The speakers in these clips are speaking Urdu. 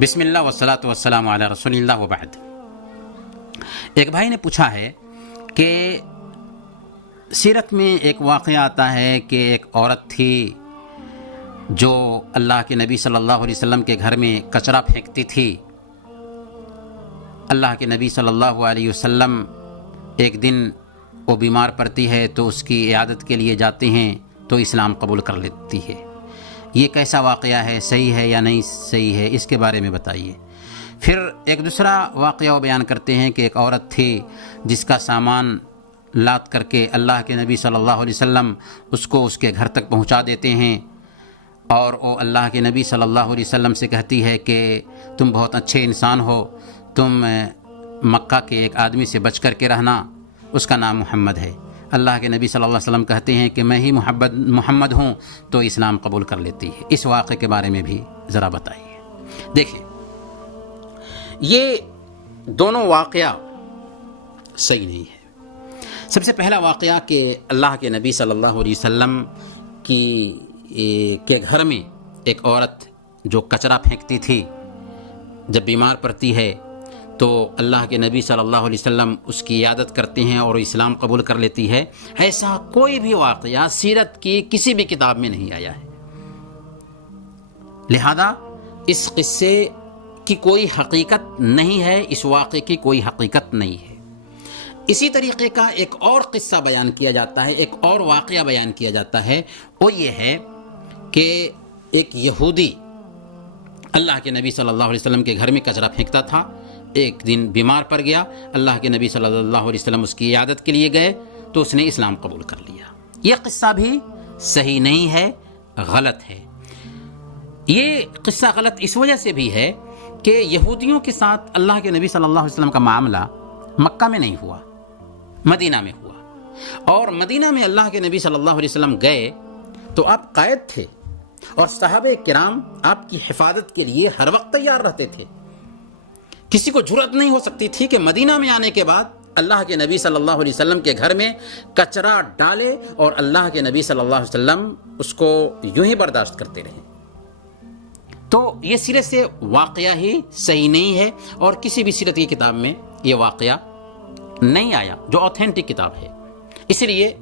بسم اللہ والصلاۃ والسلام علی رسول اللہ وبعد۔ ایک بھائی نے پوچھا ہے کہ سیرت میں ایک واقعہ آتا ہے کہ ایک عورت تھی جو اللہ کے نبی صلی اللہ علیہ وسلم کے گھر میں کچرا پھینکتی تھی۔ اللہ کے نبی صلی اللہ علیہ وسلم ایک دن وہ بیمار پڑتی ہے تو اس کی عیادت کے لیے جاتے ہیں تو اسلام قبول کر لیتی ہے۔ یہ کیسا واقعہ ہے، صحیح ہے یا نہیں صحیح ہے، اس کے بارے میں بتائیے۔ پھر ایک دوسرا واقعہ وہ بیان کرتے ہیں کہ ایک عورت تھی جس کا سامان لاد کر کے اللہ کے نبی صلی اللہ علیہ وسلم اس کو اس کے گھر تک پہنچا دیتے ہیں، اور وہ اللہ کے نبی صلی اللہ علیہ وسلم سے کہتی ہے کہ تم بہت اچھے انسان ہو، تم مکہ کے ایک آدمی سے بچ کر کے رہنا، اس کا نام محمد ہے۔ اللہ کے نبی صلی اللہ علیہ وسلم کہتے ہیں کہ میں ہی محمد ہوں، تو اسلام قبول کر لیتی ہے۔ اس واقعے کے بارے میں بھی ذرا بتائیے۔ دیکھیں، یہ دونوں واقعہ صحیح نہیں ہے۔ سب سے پہلا واقعہ کہ اللہ کے نبی صلی اللہ علیہ وسلم کے گھر میں ایک عورت جو کچرا پھینکتی تھی جب بیمار پڑتی ہے تو اللہ کے نبی صلی اللہ علیہ وسلم اس کی عیادت کرتے ہیں اور اسلام قبول کر لیتی ہے، ایسا کوئی بھی واقعہ سیرت کی کسی بھی کتاب میں نہیں آیا ہے۔ لہذا اس قصے کی کوئی حقیقت نہیں ہے، اس واقعے کی کوئی حقیقت نہیں ہے۔ اسی طریقے کا ایک اور قصہ بیان کیا جاتا ہے، ایک اور واقعہ بیان کیا جاتا ہے، وہ یہ ہے کہ ایک یہودی اللہ کے نبی صلی اللہ علیہ وسلم کے گھر میں کچرا پھینکتا تھا، ایک دن بیمار پڑ گیا، اللہ کے نبی صلی اللہ علیہ وسلم اس کی عیادت کے لیے گئے تو اس نے اسلام قبول کر لیا۔ یہ قصہ بھی صحیح نہیں ہے، غلط ہے۔ یہ قصہ غلط اس وجہ سے بھی ہے کہ یہودیوں کے ساتھ اللہ کے نبی صلی اللہ علیہ وسلم کا معاملہ مکہ میں نہیں ہوا، مدینہ میں ہوا، اور مدینہ میں اللہ کے نبی صلی اللہ علیہ وسلم گئے تو آپ قائد تھے اور صحابہ کرام آپ کی حفاظت کے لیے ہر وقت تیار رہتے تھے۔ کسی کو جرأت نہیں ہو سکتی تھی کہ مدینہ میں آنے کے بعد اللہ کے نبی صلی اللہ علیہ وسلم کے گھر میں کچرا ڈالے اور اللہ کے نبی صلی اللہ علیہ وسلم اس کو یوں ہی برداشت کرتے رہے۔ تو یہ سیرت سے واقعہ ہی صحیح نہیں ہے، اور کسی بھی سیرت کی کتاب میں یہ واقعہ نہیں آیا جو اوتھینٹک کتاب ہے۔ اس لیے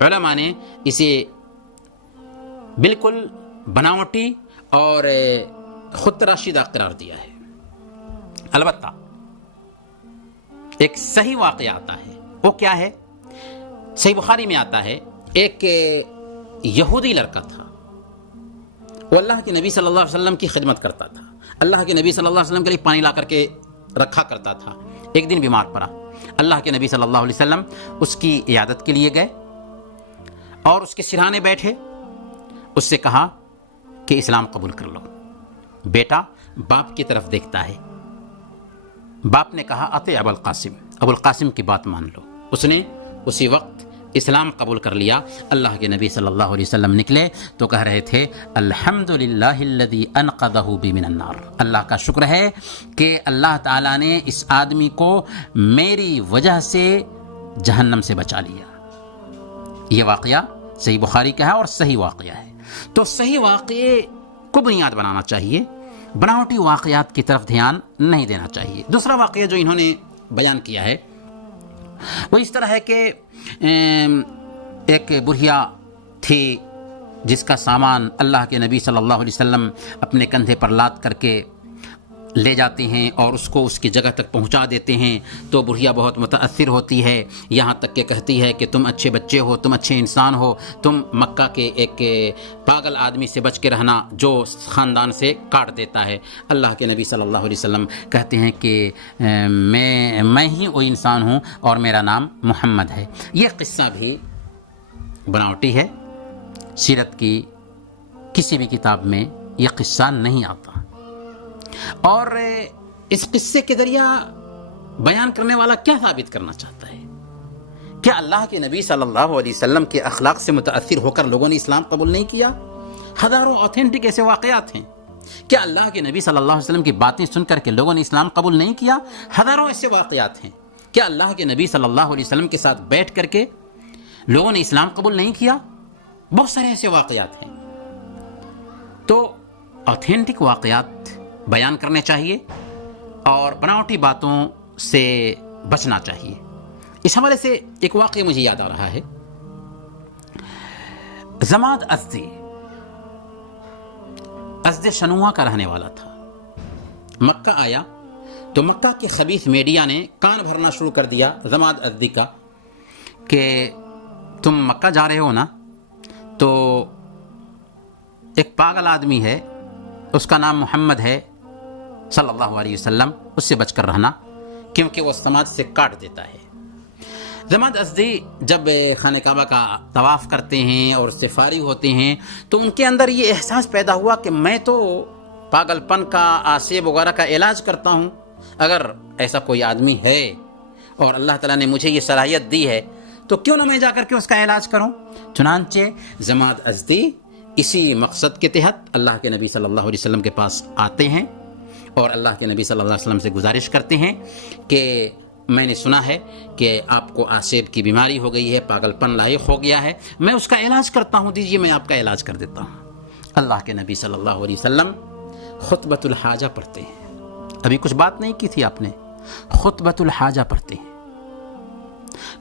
علماء نے اسے بالکل بناوٹی اور خود تراشیدہ قرار دیا ہے۔ البتہ ایک صحیح واقعہ آتا ہے، وہ کیا ہے؟ صحیح بخاری میں آتا ہے، ایک یہودی لڑکا تھا، وہ اللہ کے نبی صلی اللہ علیہ وسلم کی خدمت کرتا تھا، اللہ کے نبی صلی اللہ علیہ وسلم کے لیے پانی لا کر کے رکھا کرتا تھا۔ ایک دن بیمار پڑا، اللہ کے نبی صلی اللہ علیہ وسلم اس کی عیادت کے لیے گئے اور اس کے سرہانے بیٹھے، اس سے کہا کہ اسلام قبول کر لو۔ بیٹا باپ کی طرف دیکھتا ہے، باپ نے کہا اطیع ابو القاسم، ابو القاسم کی بات مان لو۔ اس نے اسی وقت اسلام قبول کر لیا۔ اللہ کے نبی صلی اللہ علیہ وسلم نکلے تو کہہ رہے تھے الحمدللہ الذی انقذہ بی من النار، اللہ کا شکر ہے کہ اللہ تعالیٰ نے اس آدمی کو میری وجہ سے جہنم سے بچا لیا۔ یہ واقعہ صحیح بخاری کا ہے اور صحیح واقعہ ہے۔ تو صحیح واقعے کو بنیاد بنانا چاہیے، بناوٹی واقعات کی طرف دھیان نہیں دینا چاہیے۔ دوسرا واقعہ جو انہوں نے بیان کیا ہے وہ اس طرح ہے کہ ایک بڑھیا تھی جس کا سامان اللہ کے نبی صلی اللہ علیہ وسلم اپنے کندھے پر لاد کر کے لے جاتے ہیں اور اس کو اس کی جگہ تک پہنچا دیتے ہیں، تو بڑھیا بہت متاثر ہوتی ہے، یہاں تک کہ کہتی ہے کہ تم اچھے بچے ہو، تم اچھے انسان ہو، تم مکہ کے ایک پاگل آدمی سے بچ کے رہنا جو خاندان سے کاٹ دیتا ہے۔ اللہ کے نبی صلی اللہ علیہ وسلم کہتے ہیں کہ میں ہی وہ انسان ہوں اور میرا نام محمد ہے۔ یہ قصہ بھی بناوٹی ہے، سیرت کی کسی بھی کتاب میں یہ قصہ نہیں آتا، اور اس قصے کے ذریعہ بیان کرنے والا کیا ثابت کرنا چاہتا ہے؟ کیا اللہ کے نبی صلی اللہ علیہ وسلم کے اخلاق سے متاثر ہو کر لوگوں نے اسلام قبول نہیں کیا؟ ہزاروں اوتھینٹک ایسے واقعات ہیں۔ کیا اللہ کے نبی صلی اللہ علیہ وسلم کی باتیں سن کر کے لوگوں نے اسلام قبول نہیں کیا؟ ہزاروں ایسے واقعات ہیں۔ کیا اللہ کے نبی صلی اللہ علیہ وسلم کے ساتھ بیٹھ کر کے لوگوں نے اسلام قبول نہیں کیا؟ بہت سارے ایسے واقعات ہیں۔ تو اوتھینٹک واقعات بیان کرنے چاہیے اور بناوٹی باتوں سے بچنا چاہیے۔ اس حوالے سے ایک واقعہ مجھے یاد آ رہا ہے۔ ضماد ازدی شنوا کا رہنے والا تھا۔ مکہ آیا تو مکہ کے خبیث میڈیا نے کان بھرنا شروع کر دیا ضماد ازدی کا کہ تم مکہ جا رہے ہو نا، تو ایک پاگل آدمی ہے، اس کا نام محمد ہے صلی اللہ علیہ وسلم، اس سے بچ کر رہنا کیونکہ وہ سماج سے کاٹ دیتا ہے۔ ضماد ازدی جب خانہ کعبہ کا طواف کرتے ہیں اور اس سے فارغ ہوتے ہیں تو ان کے اندر یہ احساس پیدا ہوا کہ میں تو پاگل پن کا، آسیب وغیرہ کا علاج کرتا ہوں، اگر ایسا کوئی آدمی ہے اور اللہ تعالیٰ نے مجھے یہ صلاحیت دی ہے تو کیوں نہ میں جا کر کے اس کا علاج کروں۔ چنانچہ ضماد ازدی اسی مقصد کے تحت اللہ کے نبی صلی اللہ علیہ وسلم کے پاس آتے ہیں اور اللہ کے نبی صلی اللہ علیہ وسلم سے گزارش کرتے ہیں کہ میں نے سنا ہے کہ آپ کو آسیب کی بیماری ہو گئی ہے، پاگل پن لاحق ہو گیا ہے، میں اس کا علاج کرتا ہوں، دیجئے میں آپ کا علاج کر دیتا ہوں۔ اللہ کے نبی صلی اللہ علیہ وسلم خطبۃ الحاجہ پڑھتے ہیں۔ ابھی کچھ بات نہیں کی تھی آپ نے، خطبۃ الحاجہ پڑھتے ہیں۔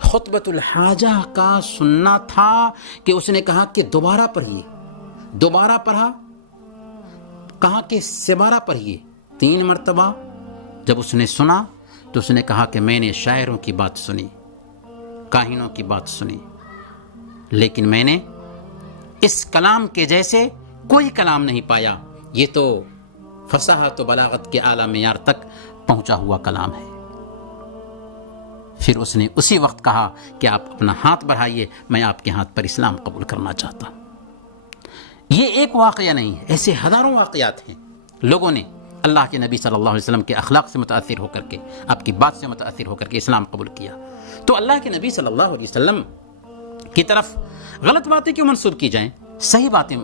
خطبۃ الحاجہ کا سننا تھا کہ اس نے کہا کہ دوبارہ پڑھیے، دوبارہ پڑھا، کہا کہ سبارہ پڑھیے، 3 مرتبہ۔ جب اس نے سنا تو اس نے کہا کہ میں نے شاعروں کی بات سنی، کاہنوں کی بات سنی، لیکن میں نے اس کلام کے جیسے کوئی کلام نہیں پایا، یہ تو فصاحت و بلاغت کے اعلیٰ معیار تک پہنچا ہوا کلام ہے۔ پھر اس نے اسی وقت کہا کہ آپ اپنا ہاتھ بڑھائیے، میں آپ کے ہاتھ پر اسلام قبول کرنا چاہتا ہوں۔ یہ ایک واقعہ نہیں ہے، ایسے ہزاروں واقعات ہیں۔ لوگوں نے اللہ کے نبی صلی اللہ علیہ وسلم کے اخلاق سے متاثر ہو کر کے، آپ کی بات سے متاثر ہو کر کے اسلام قبول کیا۔ تو اللہ کے نبی صلی اللہ علیہ وسلم کی طرف غلط باتیں کیوں منسوب کی جائیں؟ صحیح باتیں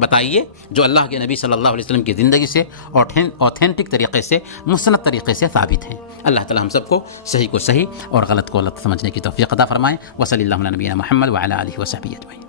بتائیے جو اللہ کے نبی صلی اللہ علیہ وسلم کی زندگی سے اوتھینٹک طریقے سے، مستند طریقے سے ثابت ہیں۔ اللہ تعالی ہم سب کو صحیح کو صحیح اور غلط کو غلط سمجھنے کی توفیق عطا فرمائیں۔ وصلی اللہ علی نبینا محمد وعلی آلہ وصحبہ اجمعین۔